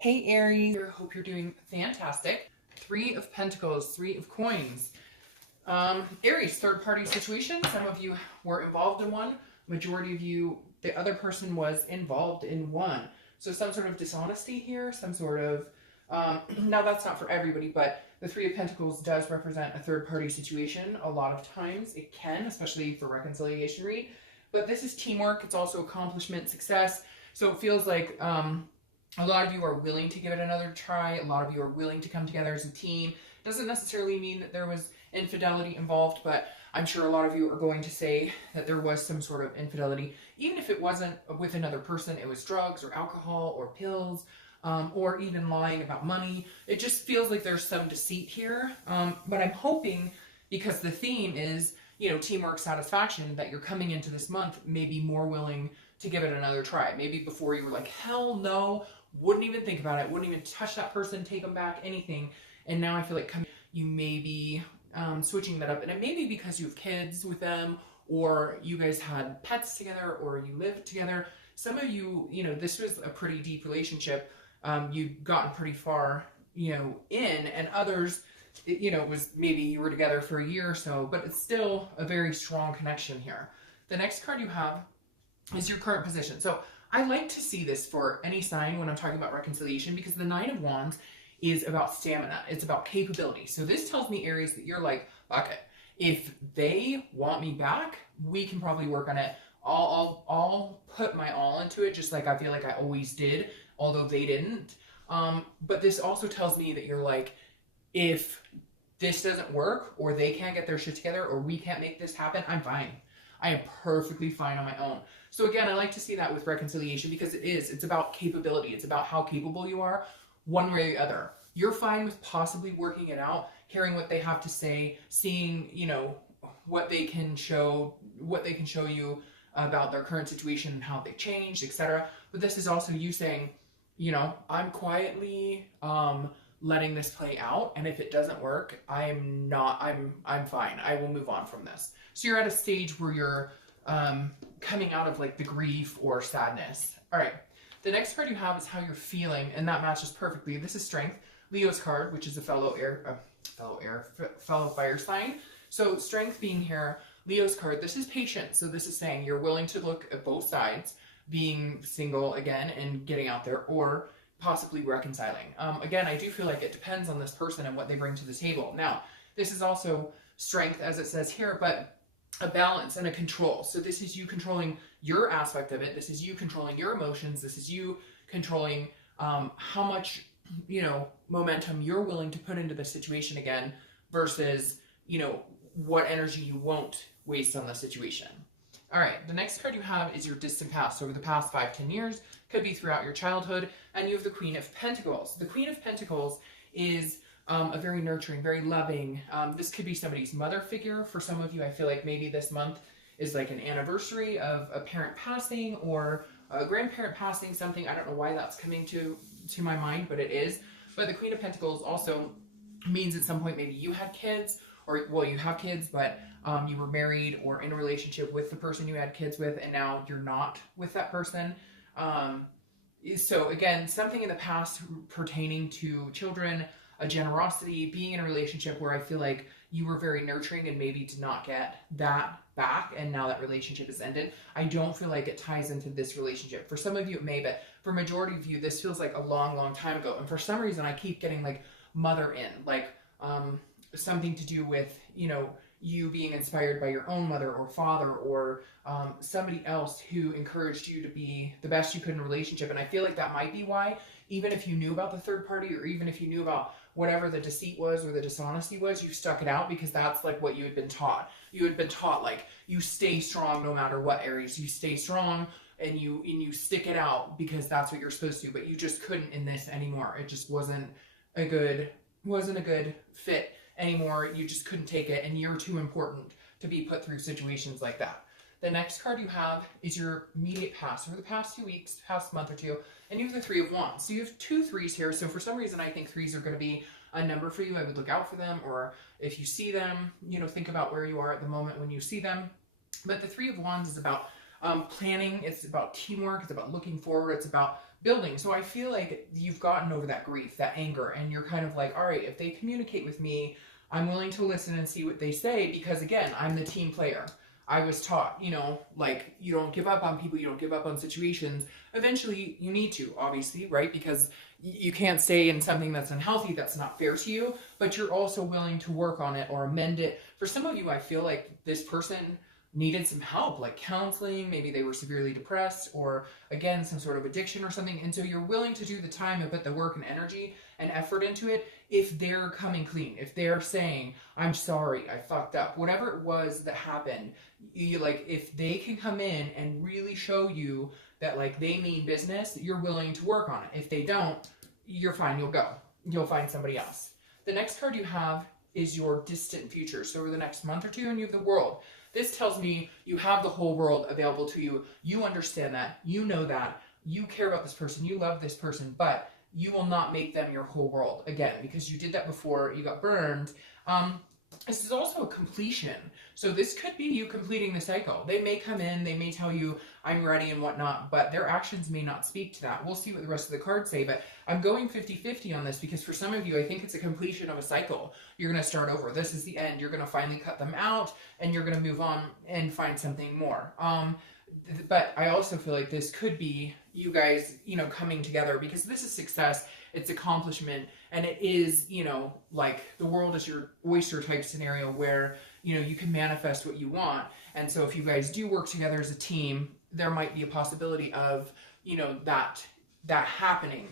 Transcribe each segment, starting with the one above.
Hey Aries, I hope you're doing fantastic. Three of Pentacles, Three of Coins. Aries, third party situation. Some of you were involved in one. Majority of you, the other person was involved in one. So some sort of dishonesty here, some sort of, now that's not for everybody, but the Three of Pentacles does represent a third party situation. A lot of times it can, especially for reconciliation read. But this is teamwork. It's also accomplishment, success. So it feels like, a lot of you are willing to give it another try. A lot of you are willing to come together as a team. Doesn't necessarily mean that there was infidelity involved, but I'm sure a lot of you are going to say that there was some sort of infidelity. Even if it wasn't with another person, it was drugs or alcohol or pills, or even lying about money. It just feels like there's some deceit here. But I'm hoping, because the theme is, teamwork, satisfaction, that you're coming into this month maybe more willing to give it another try. Maybe before you were like, hell no, wouldn't even think about it, wouldn't even touch that person, take them back, anything. And now I feel like you may be switching that up. And it may be because you have kids with them, or you guys had pets together, or you lived together. Some of you, this was a pretty deep relationship. You'd gotten pretty far, in, and others, it was maybe you were together for a year or so, but it's still a very strong connection here. The next card you have is your current position. So I like to see this for any sign when I'm talking about reconciliation, because the Nine of Wands is about stamina. It's about capability. So this tells me, Aries, that you're like, okay, if they want me back, we can probably work on it. I'll put my all into it, just like I feel like I always did, although they didn't. But this also tells me that you're like, if this doesn't work, or they can't get their shit together, or we can't make this happen, I'm fine. I am perfectly fine on my own. So again, I like to see that with reconciliation, because it's about capability. It's about how capable you are, one way or the other. You're fine with possibly working it out, hearing what they have to say, seeing, what they can show you about their current situation and how they changed, etc. But this is also you saying, I'm quietly letting this play out, and if it doesn't work, I'm fine. I will move on from this. So you're at a stage where you're coming out of like the grief or sadness. All right. The next card you have is how you're feeling, and that matches perfectly. This is Strength, Leo's card, which is a fellow fire sign. So Strength being here, Leo's card, this is patience. So this is saying you're willing to look at both sides, being single again and getting out there, or possibly reconciling. Again, I do feel like it depends on this person and what they bring to the table. Now, this is also Strength, as it says here, but a balance and a control. So this is you controlling your aspect of it. This is you controlling your emotions. This is you controlling how much, momentum you're willing to put into the situation again, versus, what energy you won't waste on the situation. All right, the next card you have is your distant past. So over the past 5-10 years, could be throughout your childhood, and you have the Queen of Pentacles. The Queen of Pentacles is a very nurturing, very loving. This could be somebody's mother figure. For some of you, I feel like maybe this month is like an anniversary of a parent passing or a grandparent passing, something. I don't know why that's coming to my mind, but it is. But the Queen of Pentacles also means at some point maybe you had kids, or, well, you have kids, but you were married or in a relationship with the person you had kids with, and now you're not with that person. So again, something in the past pertaining to children, a generosity, being in a relationship where I feel like you were very nurturing and maybe did not get that back, and now that relationship is ended. I don't feel like it ties into this relationship. For some of you it may, but for majority of you, this feels like a long, long time ago. And for some reason, I keep getting like mother in, like something to do with, you being inspired by your own mother or father, or somebody else who encouraged you to be the best you could in a relationship. And I feel like that might be why, even if you knew about the third party, or even if you knew about whatever the deceit was or the dishonesty was, you stuck it out, because that's like what you had been taught. You had been taught, like, you stay strong no matter what, Aries. You stay strong and you stick it out because that's what you're supposed to, but you just couldn't in this anymore. It just wasn't a good fit anymore. You just couldn't take it, and you're too important to be put through situations like that. The next card you have is your immediate past, over the past 2 weeks, past month or two, and you have the Three of Wands. So you have 2 threes here. So for some reason, I think threes are going to be a number for you. I would look out for them, or if you see them, think about where you are at the moment when you see them. But the Three of Wands is about planning. It's about teamwork. It's about looking forward. It's about building. So I feel like you've gotten over that grief, that anger, and you're kind of like, all right, if they communicate with me, I'm willing to listen and see what they say, because again, I'm the team player. I was taught, you know, like, you don't give up on people, you don't give up on situations. Eventually, you need to, obviously, right? Because you can't stay in something that's unhealthy, that's not fair to you, but you're also willing to work on it or amend it. For some of you, I feel like this person needed some help, like counseling, maybe they were severely depressed, or again, some sort of addiction or something. And so you're willing to do the time and put the work and energy and effort into it if they're coming clean, if they're saying, I'm sorry, I fucked up, whatever it was that happened. You like, if they can come in and really show you that like they mean business, you're willing to work on it. If they don't, you're fine, you'll find somebody else. The next card you have is your distant future. So over the next month or two, and you have the World. This tells me you have the whole world available to you. You understand that. You know that. You care about this person. You love this person. But you will not make them your whole world again, because you did that before. You got burned. This is also a completion. So this could be you completing the cycle. They may come in, they may tell you, I'm ready and whatnot, but their actions may not speak to that. We'll see what the rest of the cards say, but I'm going 50-50 on this, because for some of you, I think it's a completion of a cycle. You're going to start over. This is the end. You're going to finally cut them out, and you're going to move on and find something more. But I also feel like this could be you guys, you know, coming together, because this is success, it's accomplishment, and it is, you know, like the world is your oyster type scenario where, you know, you can manifest what you want. And so if you guys do work together as a team, there might be a possibility of, you know, that happening.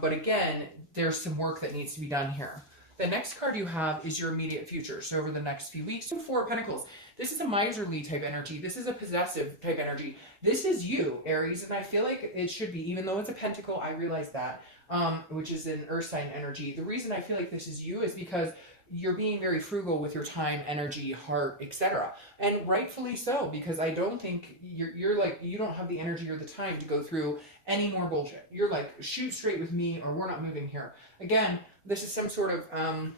But again, there's some work that needs to be done here. The next card you have is your immediate future. So over the next few weeks, Four of Pentacles. This is a miserly type energy. This is a possessive type energy. This is you, Aries, and I feel like it should be, even though it's a pentacle, I realize that, which is an earth sign energy. The reason I feel like this is you is because you're being very frugal with your time, energy, heart, etc. And rightfully so, because I don't think you're like, you don't have the energy or the time to go through any more bullshit. You're like, shoot straight with me or we're not moving here. Again, this is some sort of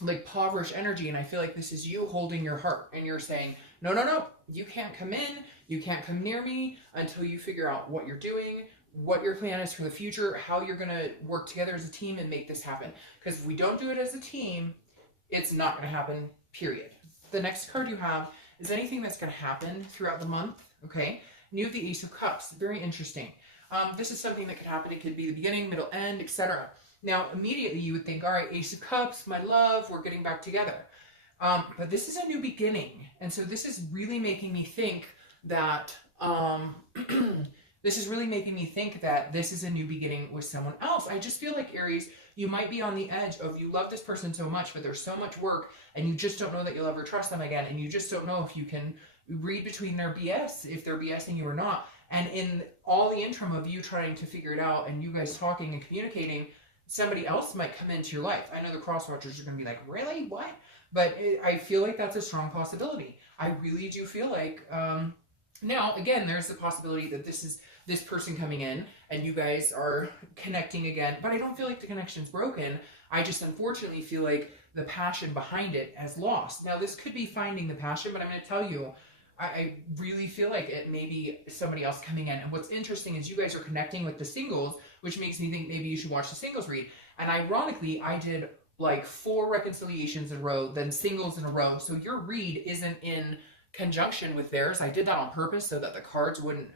like impoverished energy, and I feel like this is you holding your heart and you're saying, no, no, no, you can't come in, you can't come near me until you figure out what you're doing, what your plan is for the future, how you're going to work together as a team and make this happen. Because if we don't do it as a team, it's not going to happen, period. The next card you have is anything that's going to happen throughout the month, okay? And you have the Ace of Cups, very interesting. This is something that could happen. It could be the beginning, middle, end, etc. Now, immediately you would think, all right, Ace of Cups, my love, we're getting back together. But this is a new beginning. And so this is really making me think that, this is a new beginning with someone else. I just feel like, Aries, you might be on the edge of, you love this person so much, but there's so much work, and you just don't know that you'll ever trust them again, and you just don't know if you can read between their BS, if they're BSing you or not. And in all the interim of you trying to figure it out and you guys talking and communicating, somebody else might come into your life. I know the cross watchers are going to be like, really? What? But I feel like that's a strong possibility. I really do feel like, now, again, there's the possibility that this is this person coming in and you guys are connecting again, but I don't feel like the connection's broken. I just unfortunately feel like the passion behind it has lost. Now, this could be finding the passion, but I'm going to tell you, I really feel like it may be somebody else coming in. And what's interesting is you guys are connecting with the singles, which makes me think maybe you should watch the singles read. And ironically, I did like 4 reconciliations in a row, then singles in a row. So your read isn't in conjunction with theirs. I did that on purpose so that the cards wouldn't,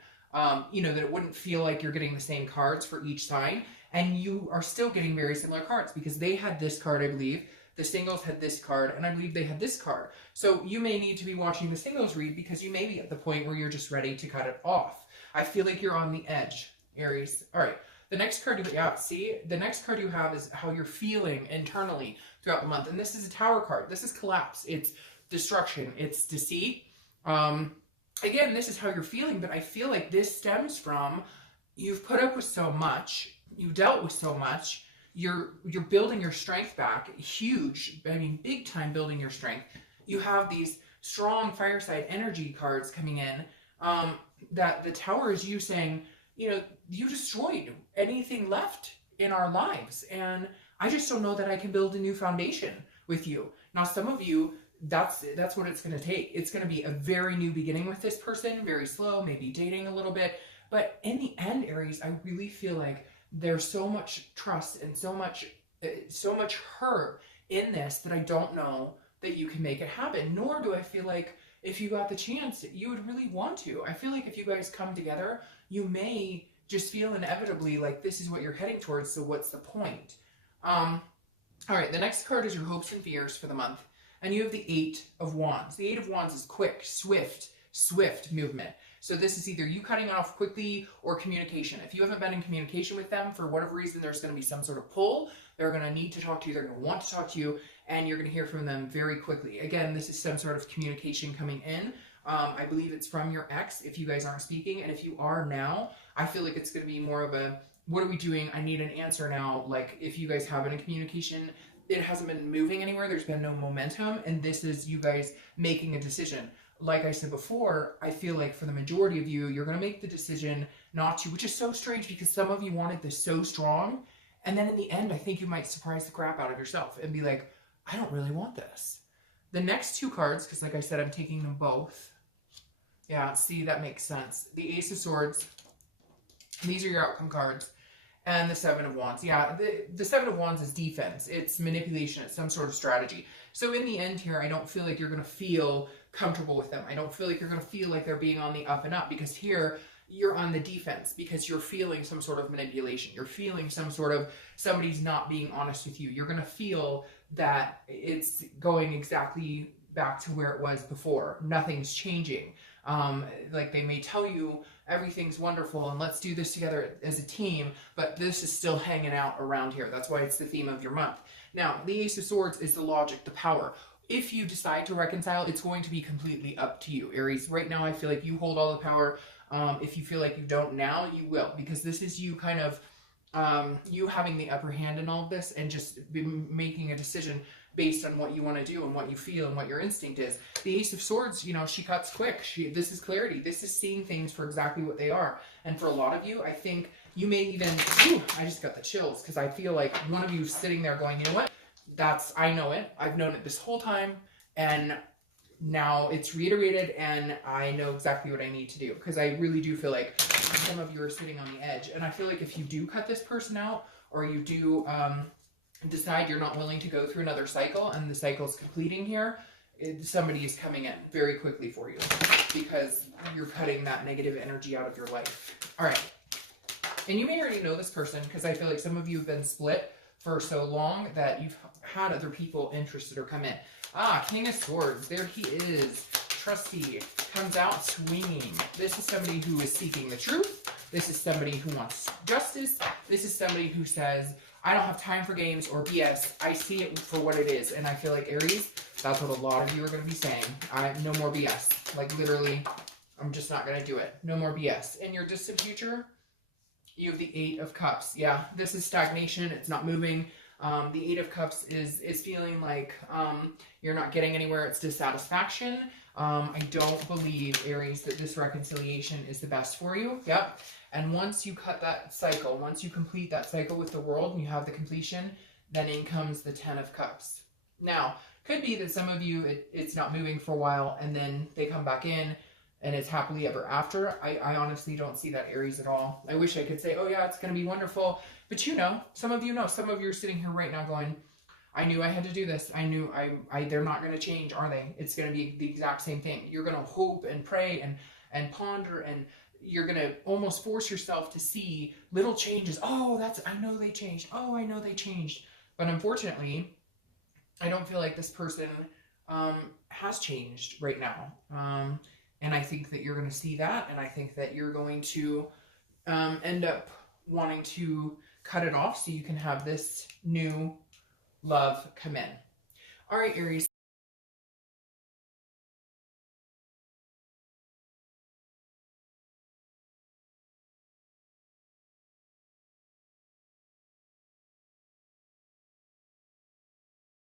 you know, that it wouldn't feel like you're getting the same cards for each sign. And you are still getting very similar cards because they had this card, I believe. The singles had this card, and I believe they had this card. So you may need to be watching the singles read because you may be at the point where you're just ready to cut it off. I feel like you're on the edge, Aries. All right. The next card, the next card you have is how you're feeling internally throughout the month. And this is a Tower card. This is collapse. It's destruction. It's deceit. Again, this is how you're feeling, but I feel like this stems from you've put up with so much. You dealt with so much. You're building your strength back. Huge. I mean, big time building your strength. You have these strong fireside energy cards coming in. That the Tower is you saying, you know, you destroyed anything left in our lives. And I just don't know that I can build a new foundation with you. Now, some of you, that's what it's going to take. It's going to be a very new beginning with this person, very slow, maybe dating a little bit. But in the end, Aries, I really feel like there's so much trust and so much hurt in this that I don't know that you can make it happen. Nor do I feel like if you got the chance, you would really want to. I feel like if you guys come together, you may just feel inevitably like this is what you're heading towards, so what's the point? All right, the next card is your hopes and fears for the month. And you have the 8 of Wands. The 8 of Wands is quick, swift movement. So this is either you cutting off quickly or communication. If you haven't been in communication with them, for whatever reason, there's going to be some sort of pull. They're going to need to talk to you. They're going to want to talk to you, and you're going to hear from them very quickly. Again, this is some sort of communication coming in. I believe it's from your ex if you guys aren't speaking. And if you are now, I feel like it's going to be more of a, what are we doing? I need an answer now. Like if you guys have been in communication, it hasn't been moving anywhere. There's been no momentum. And this is you guys making a decision. Like I said before, I feel like for the majority of you, you're going to make the decision not to, which is so strange because some of you wanted this so strong. And then in the end, I think you might surprise the crap out of yourself and be like, I don't really want this. The next 2 cards, because like I said, I'm taking them both. Yeah, see, that makes sense. The Ace of Swords. These are your outcome cards. And the 7 of Wands. Yeah, the 7 of Wands is defense. It's manipulation. It's some sort of strategy. So in the end here, I don't feel like you're going to feel comfortable with them. I don't feel like you're going to feel like they're being on the up and up, because here you're on the defense because you're feeling some sort of manipulation. You're feeling some sort of somebody's not being honest with you. You're going to feel that it's going exactly back to where it was before. Nothing's changing. Like they may tell you everything's wonderful and let's do this together as a team, but this is still hanging out around here. That's why it's the theme of your month. Now, the Ace of Swords is the logic, the power. If you decide to reconcile, it's going to be completely up to you, Aries. Right now, I feel like you hold all the power. If you feel like you don't now, you will, because this is you kind of, you having the upper hand in all of this and just making a decision based on what you want to do and what you feel and what your instinct is. The Ace of Swords, you know, she cuts quick. This is clarity. This is seeing things for exactly what they are. And for a lot of you, I think you may even, I just got the chills because I feel like one of you is sitting there going, you know what? I know it. I've known it this whole time. And now it's reiterated and I know exactly what I need to do, because I really do feel like some of you are sitting on the edge. And I feel like if you do cut this person out, or you do, decide you're not willing to go through another cycle and the cycle's completing here, somebody is coming in very quickly for you because you're cutting that negative energy out of your life. All right. And you may already know this person because I feel like some of you have been split for so long that you've had other people interested or come in. King of Swords. There he is. Trusty. Comes out swinging. This is somebody who is seeking the truth. This is somebody who wants justice. This is somebody who says, I don't have time for games or BS. I see it for what it is. And I feel like, Aries, that's what a lot of you are going to be saying. No more BS. Like, literally, I'm just not going to do it. No more BS. In your distant future, you have the 8 of Cups. Yeah, this is stagnation. It's not moving. The 8 of Cups is feeling like you're not getting anywhere. It's dissatisfaction. I don't believe, Aries, that this reconciliation is the best for you. Yep. And once you cut that cycle, once you complete that cycle with the world and you have the completion, then in comes the 10 of Cups. Now, could be that some of you, it's not moving for a while and then they come back in and it's happily ever after. I honestly don't see that, Aries, at all. I wish I could say, oh yeah, it's going to be wonderful. But you know, some of you are sitting here right now going, I knew I had to do this. I knew they're not going to change, are they? It's going to be the exact same thing. You're going to hope and pray and ponder, and you're going to almost force yourself to see little changes. Oh, I know they changed. Oh, I know they changed. But unfortunately, I don't feel like this person has changed right now. And I think that you're going to see that. And I think that you're going to end up wanting to cut it off so you can have this new love come in. All right, Aries.